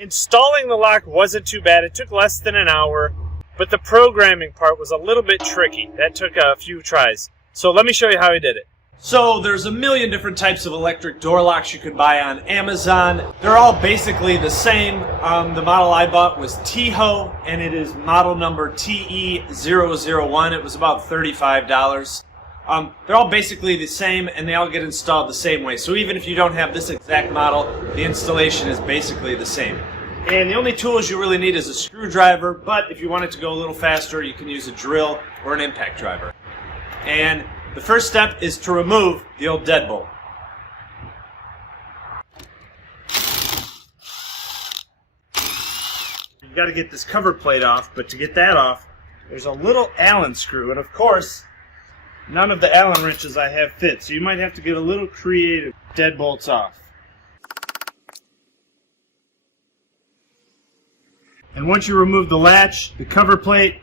Installing the lock wasn't too bad. It took less than an hour, but the programming part was a little bit tricky. That took a few tries. So let me show you how I did it. So there's a million different types of electric door locks you can buy on Amazon. They're all basically the same. The model I bought was TEEHO, and it is model number TE001. It was about $35. They're all basically the same, and they all get installed the same way. So even if you don't have this exact model, the installation is basically the same. And the only tools you really need is a screwdriver, but if you want it to go a little faster, you can use a drill or an impact driver. And the first step is to remove the old deadbolt. You've got to get this cover plate off, but to get that off, there's a little Allen screw, and of course, none of the Allen wrenches I have fit, so you might have to get a little creative. Deadbolts off. And once you remove the latch, the cover plate,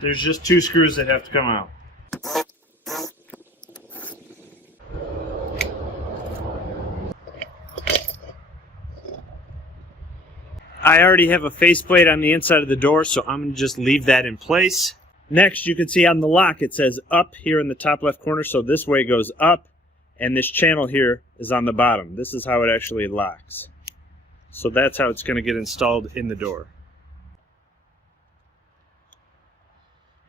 there's just 2 screws that have to come out. I already have a faceplate on the inside of the door, so I'm going to just leave that in place. Next, you can see on the lock it says up here in the top left corner, so this way it goes up, and this channel here is on the bottom. This is how it actually locks. So that's how it's going to get installed in the door.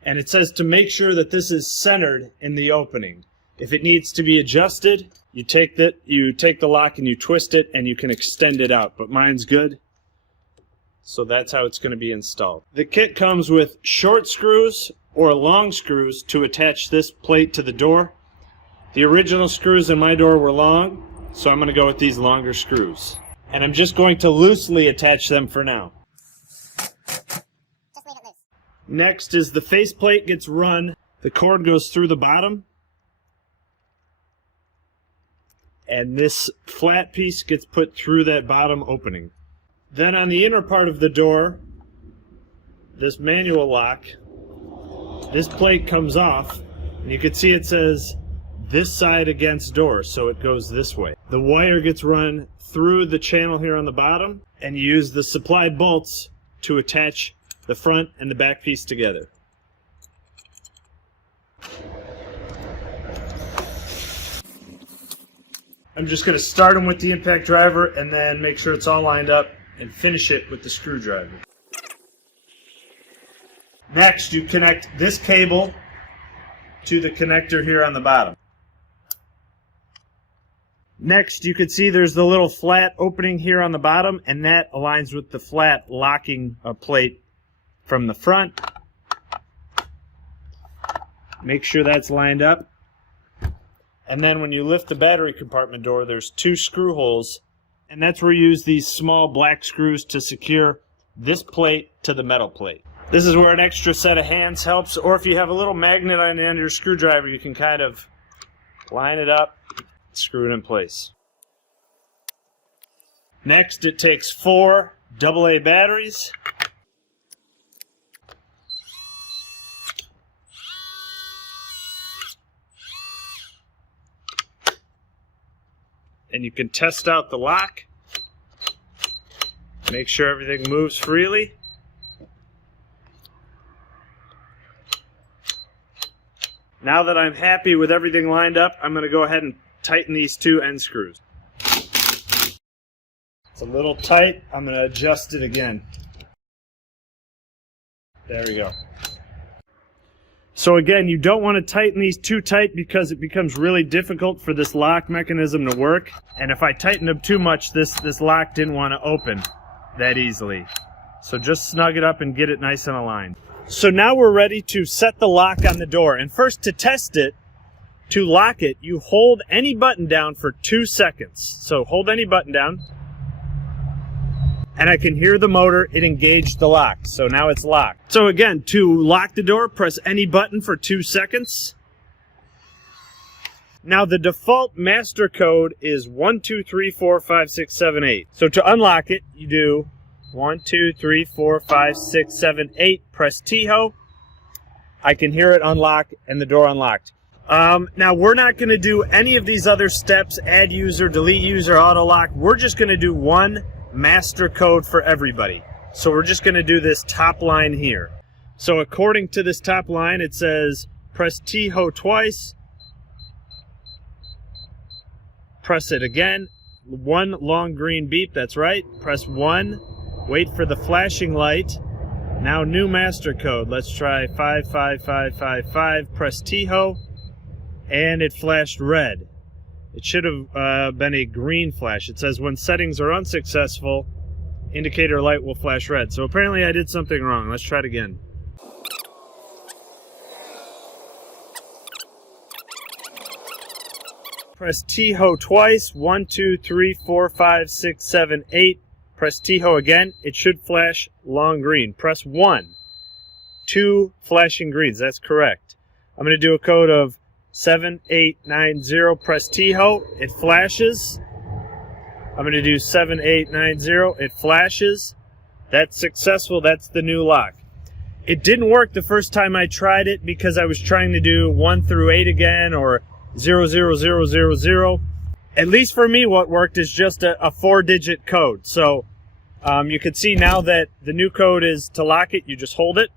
And it says to make sure that this is centered in the opening. If it needs to be adjusted, you take the lock and you twist it and you can extend it out. But mine's good. So that's how it's going to be installed. The kit comes with short screws or long screws to attach this plate to the door. The original screws in my door were long, so I'm going to go with these longer screws. And I'm just going to loosely attach them for now. Next is the faceplate gets run. The cord goes through the bottom. And this flat piece gets put through that bottom opening. Then on the inner part of the door, this manual lock, this plate comes off. And you can see it says this side against door, so it goes this way. The wire gets run through the channel here on the bottom, and you use the supplied bolts to attach the front and the back piece together. I'm just going to start them with the impact driver and then make sure it's all lined up and finish it with the screwdriver. Next, you connect this cable to the connector here on the bottom. Next, you can see there's the little flat opening here on the bottom, and that aligns with the flat locking plate from the front. Make sure that's lined up. And then when you lift the battery compartment door, there's 2 screw holes, and that's where you use these small black screws to secure this plate to the metal plate. This is where an extra set of hands helps, or if you have a little magnet on the end of your screwdriver, you can kind of line it up, screw it in place. Next, it takes 4 AA batteries. And you can test out the lock. Make sure everything moves freely. Now that I'm happy with everything lined up, I'm going to go ahead and tighten these 2 end screws. It's a little tight. I'm going to adjust it again. There we go. So again, you don't want to tighten these too tight because it becomes really difficult for this lock mechanism to work. And if I tightened them too much, this lock didn't want to open that easily. So just snug it up and get it nice and aligned. So now we're ready to set the lock on the door. And first, to test it, to lock it, you hold any button down for 2 seconds. So hold any button down. And I can hear the motor, it engaged the lock. So now it's locked. So again, to lock the door, press any button for 2 seconds. Now the default master code is 1, 2, 3, 4, 5, 6, 7, 8. So to unlock it, you do 1, 2, 3, 4, 5, 6, 7, 8. Press TEEHO. I can hear it unlock and the door unlocked. Now we're not going to do any of these other steps, add user, delete user, auto lock. We're just going to do one master code for everybody. So we're just going to do this top line here. So according to this top line, it says press TEEHO twice, press it again, one long green beep, that's right, press 1, wait for the flashing light. Now new master code, let's try 55555, press TEEHO, and it flashed red. It should have been a green flash. It says when settings are unsuccessful, indicator light will flash red. So apparently I did something wrong. Let's try it again. Press TEEHO twice, 1, 2, 3, 4, 5, 6, 7, 8. Press TEEHO again, it should flash long green. Press 1, 2 flashing greens, that's correct. I'm going to do a code of 7890, press TEEHO, it flashes. I'm going to do 7890, it flashes. That's successful, that's the new lock. It didn't work the first time I tried it because I was trying to do 1 through 8 again, or 00000. At least for me, what worked is just a 4-digit code. So you can see now that the new code is to lock it, you just hold it.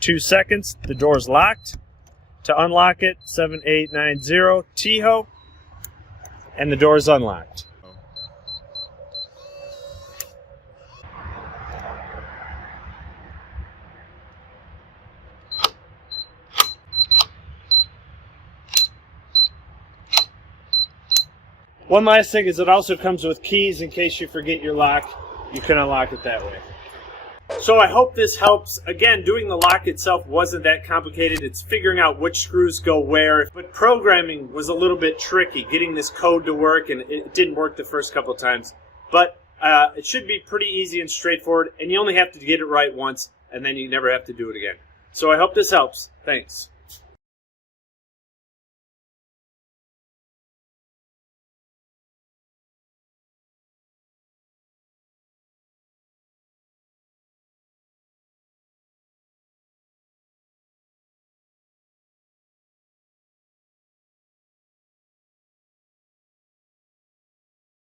2 seconds, the door's locked. To unlock it, 7890 TEEHO, and the door's unlocked. One last thing is it also comes with keys in case you forget your lock. You can unlock it that way. So I hope this helps. Again, doing the lock itself wasn't that complicated. It's figuring out which screws go where. But programming was a little bit tricky, getting this code to work, and it didn't work the first couple of times. But it should be pretty easy and straightforward, and you only have to get it right once, and then you never have to do it again. So I hope this helps. Thanks.